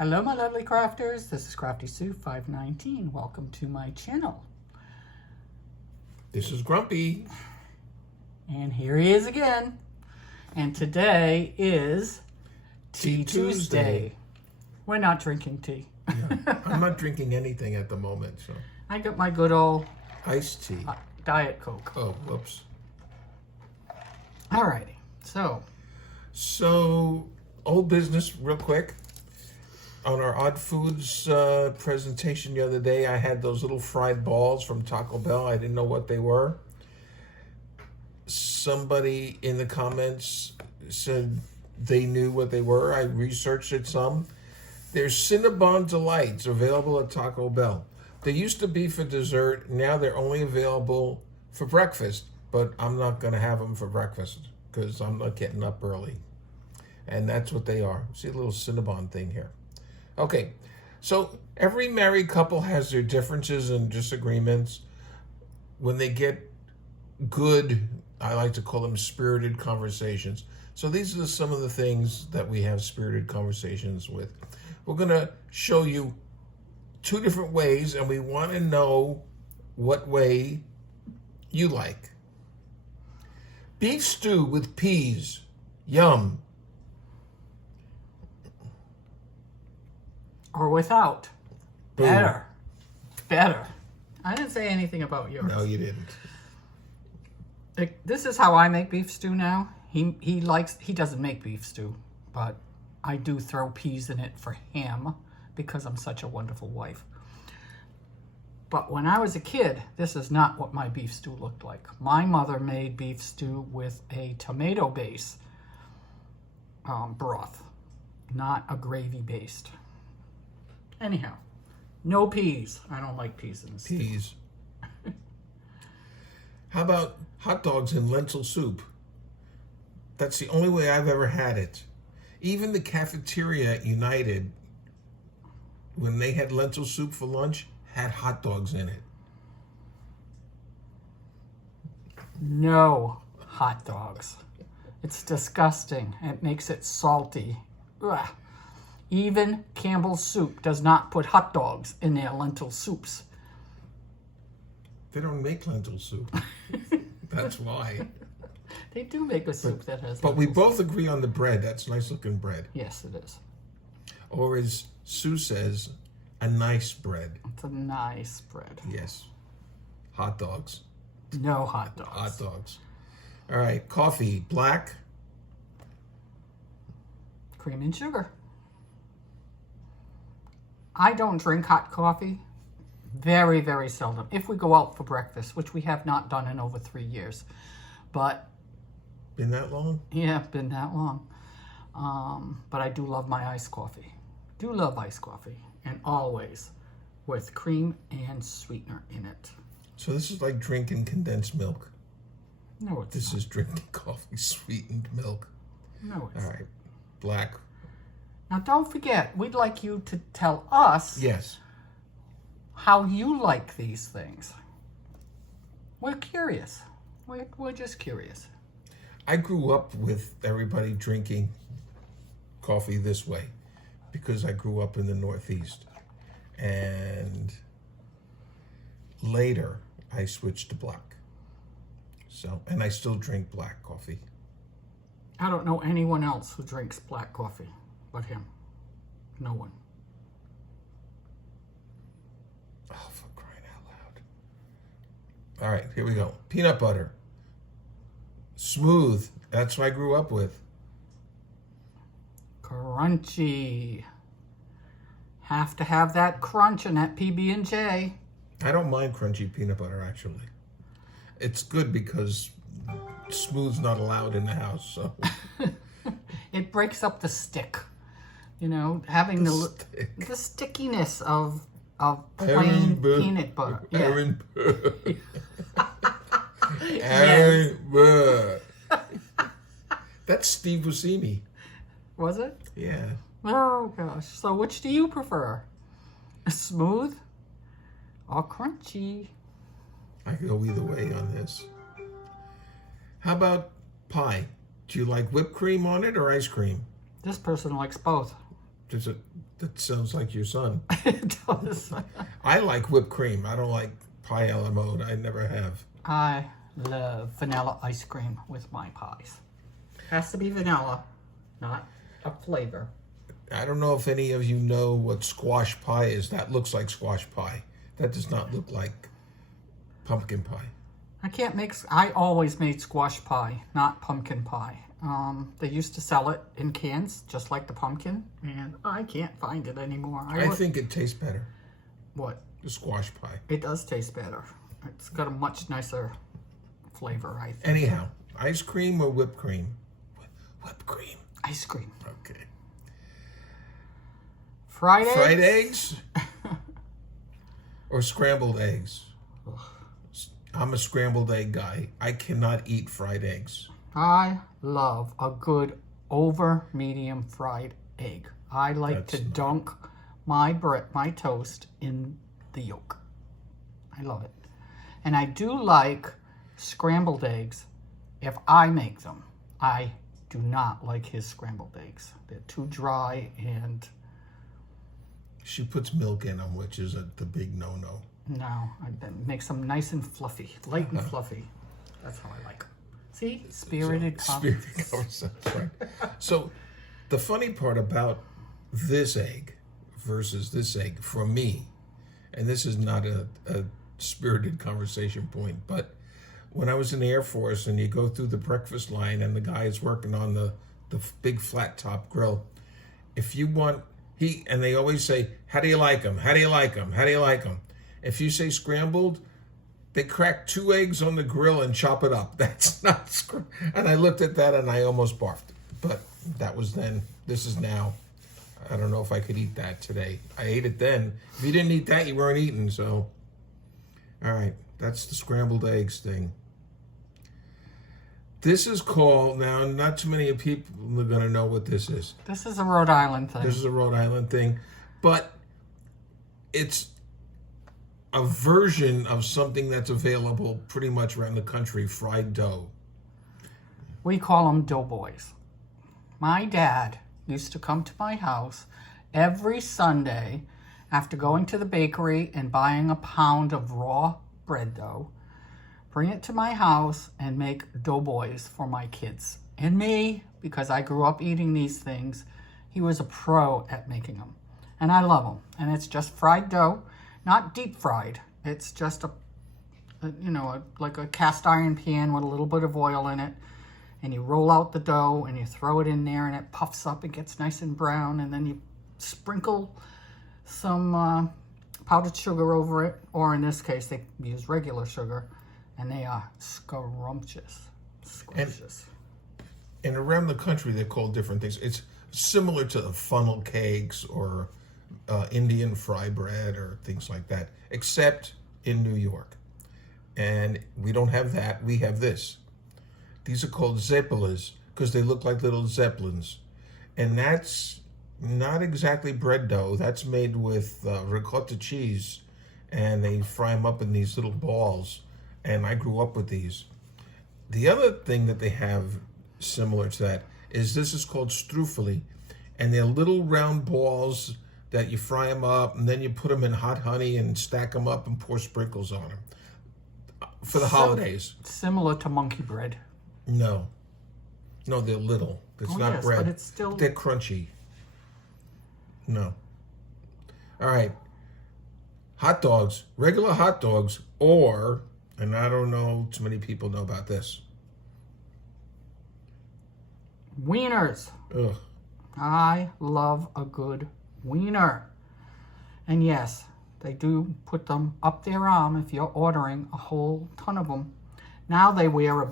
Hello my lovely crafters, this is Crafty Sue 519. Welcome to my channel. This is Grumpy. And here he is again. And today is Tea Tuesday. We're not drinking tea. Yeah, I'm not drinking anything at the moment, so. I got my good old iced tea. Diet Coke. Oh, whoops. Alrighty, so old business real quick. On our Odd Foods presentation the other day, I had those little fried balls from Taco Bell. I didn't know what they were. Somebody in the comments said they knew what they were. I researched it some. They're Cinnabon Delights available at Taco Bell. They used to be for dessert. Now they're only available for breakfast. But I'm not going to have them for breakfast because I'm not getting up early. And that's what they are. See a little Cinnabon thing here. Okay, so every married couple has their differences and disagreements. When they get good, I like to call them spirited conversations. So these are some of the things that we have spirited conversations with. We're going to show you two different ways, and we want to know what way you like. Beef stew with peas. Yum. or without. Boom. Better. I didn't say anything about yours. No, you didn't. This is how I make beef stew now. He doesn't make beef stew, but I do throw peas in it for him because I'm such a wonderful wife. But when I was a kid, this is not what my beef stew looked like. My mother made beef stew with a tomato base broth, not a gravy based. Anyhow, no peas. I don't like peas in the stew. Peas. How about hot dogs and lentil soup? That's the only way I've ever had it. Even the cafeteria at United, when they had lentil soup for lunch, had hot dogs in it. No hot dogs. It's disgusting. It makes it salty. Ugh. Even Campbell's Soup does not put hot dogs in their lentil soups. They don't make lentil soup. That's why. They do make a soup that has But we lentil both agree on the bread. That's nice looking bread. Yes, it is. Or as Sue says, a nice bread. It's a nice bread. Yes. Hot dogs. No hot dogs. Hot dogs. All right. Coffee. Black. Cream and sugar. I don't drink hot coffee. Very, very seldom. If we go out for breakfast, which we have not done in over 3 years. But Been that long? yeah, been that long. But I do love my iced coffee. Do love iced coffee. And always with cream and sweetener in it. So this is like drinking condensed milk. No, it's This not. is drinking coffee sweetened milk. No, it's All right. Black. Now, don't forget, we'd like you to tell us Yes. how you like these things. We're curious. We're just curious. I grew up with everybody drinking coffee this way because I grew up in the Northeast. And later, I switched to black. So, and I still drink black coffee. I don't know anyone else who drinks black coffee but him. No one. Oh, for crying out loud. All right, here we go. Peanut butter. Smooth. That's what I grew up with. Crunchy. Have to have that crunch in that PB&J. I don't mind crunchy peanut butter, actually. It's good because smooth's not allowed in the house, so. It breaks up the stick. You know, having the stickiness of plain peanut butter. Yeah. Aaron Burr. Yes. Aaron Burr. That's Steve Buscemi. Was it? Yeah. Oh gosh. So which do you prefer? Smooth or crunchy? I could go either way on this. How about pie? Do you like whipped cream on it or ice cream? This person likes both. That sounds like your son. It does. I like whipped cream. I don't like pie a la mode. I never have. I love vanilla ice cream with my pies. Has to be vanilla, not a flavor. I don't know if any of you know what squash pie is. That looks like squash pie. That does not look like pumpkin pie. I always made squash pie, not pumpkin pie. They used to sell it in cans, just like the pumpkin, and I can't find it anymore. I think it tastes better. What? The squash pie. It does taste better. It's got a much nicer flavor, I think. Anyhow, ice cream or whipped cream? Whipped cream. Ice cream. Okay. Fried eggs? Fried eggs? Or scrambled eggs? I'm a scrambled egg guy. I cannot eat fried eggs. I love a good over medium fried egg. I like to dunk my toast in the yolk. I love it. And I do like scrambled eggs if I make them. I do not like his scrambled eggs. They're too dry and... She puts milk in them, which is the big no-no. No, it makes them nice and fluffy, light and fluffy. That's how I like them. See? Spirited conversation. Right. So the funny part about this egg versus this egg for me, and this is not a spirited conversation point, but when I was in the Air Force and you go through the breakfast line and the guy is working on the big flat top grill, if you want, and they always say, how do you like them? How do you like them? How do you like them? If you say scrambled, they crack 2 eggs on the grill and chop it up. That's not and I looked at that and I almost barfed. But that was then. This is now. I don't know if I could eat that today. I ate it then. If you didn't eat that, you weren't eating. So, all right. That's the scrambled eggs thing. This is called, now not too many people are going to know what this is. This is a Rhode Island thing. This is a Rhode Island thing. But it's a version of something that's available pretty much around the country, fried dough. We call them doughboys. My dad used to come to my house every Sunday after going to the bakery and buying a pound of raw bread dough, bring it to my house and make doughboys for my kids. And me, because I grew up eating these things, he was a pro at making them. And I love them. And it's just fried dough, not deep fried. It's just like a cast iron pan with a little bit of oil in it. And you roll out the dough and you throw it in there and it puffs up and gets nice and brown. And then you sprinkle some powdered sugar over it. Or in this case, they use regular sugar. And they are scrumptious. Scrumptious. And around the country, they're called different things. It's similar to the funnel cakes or Indian fry bread or things like that, except in New York. And we don't have that. We have this. These are called zeppelas because they look like little zeppelins. And that's not exactly bread dough. That's made with ricotta cheese. And they fry them up in these little balls. And I grew up with these. The other thing that they have similar to that is this is called struffoli. And they're little round balls that you fry them up, and then you put them in hot honey and stack them up and pour sprinkles on them for the holidays. Similar to monkey bread. No, they're little. It's not yes, bread. But it's still... They're crunchy. No. All right. Hot dogs, regular hot dogs, or, and I don't know too many people know about this. Wieners. Ugh. I love a good wiener. And yes, they do put them up their arm if you're ordering a whole ton of them. Now they wear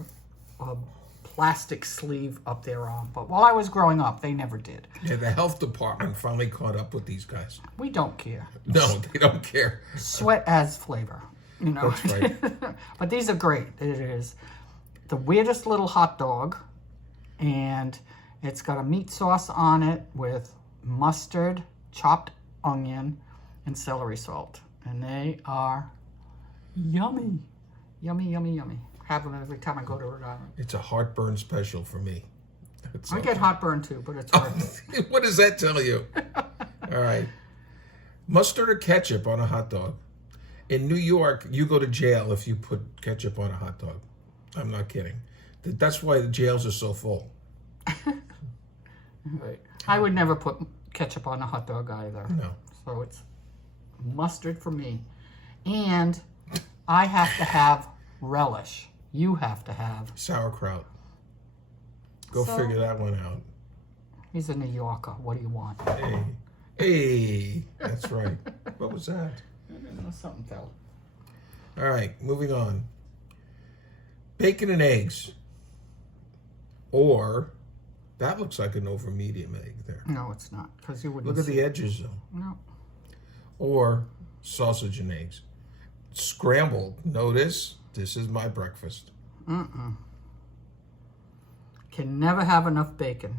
a plastic sleeve up their arm. But while I was growing up, they never did. Yeah, the health department finally caught up with these guys. We don't care. No, they don't care. Sweat adds flavor, you know. That's right. But these are great. It is the weirdest little hot dog. And it's got a meat sauce on it with mustard, chopped onion, and celery salt. And they are yummy. Yummy, yummy, yummy. Have them every time I go to Rhode Island. It's a heartburn special for me. I get heartburn too, but it's worth it. What does that tell you? All right. Mustard or ketchup on a hot dog? In New York, you go to jail if you put ketchup on a hot dog. I'm not kidding. That's why the jails are so full. Right. I would never put ketchup on a hot dog either. No. So it's mustard for me. And I have to have relish. You have to have. Sauerkraut. Go So- figure that one out. He's a New Yorker. What do you want? Hey. Hey. That's right. What was that? I don't know, something fell. All right, moving on. Bacon and eggs. Or, that looks like an over medium egg there. No, it's not. Because you wouldn't Look at see the edges though. No. Or sausage and eggs. Scrambled. Notice, this is my breakfast. Can never have enough bacon.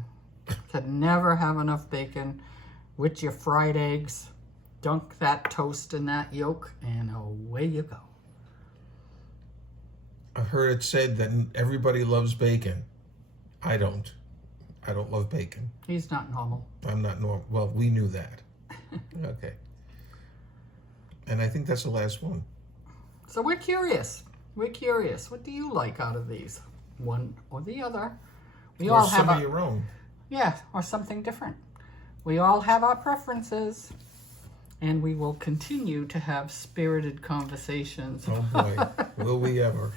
Can never have enough bacon with your fried eggs. Dunk that toast in that yolk, and away you go. I heard it said that everybody loves bacon. I don't. I don't love bacon. He's not normal. I'm not normal. Well, we knew that. Okay. And I think that's the last one. So we're curious. We're curious. What do you like out of these? One or the other. We Or all have some of our, your own. yeah, or something different. We all have our preferences, and we will continue to have spirited conversations Oh boy, will we ever.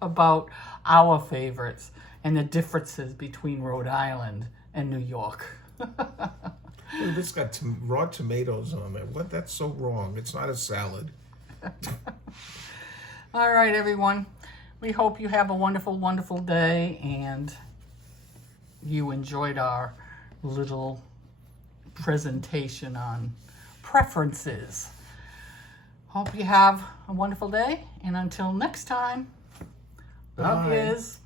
about our favorites and the differences between Rhode Island and New York. Ooh, this got raw tomatoes on it. What? That's so wrong. It's not a salad. All right, everyone. We hope you have a wonderful, wonderful day, and you enjoyed our little presentation on preferences. Hope you have a wonderful day, and until next time, love Bye. yous.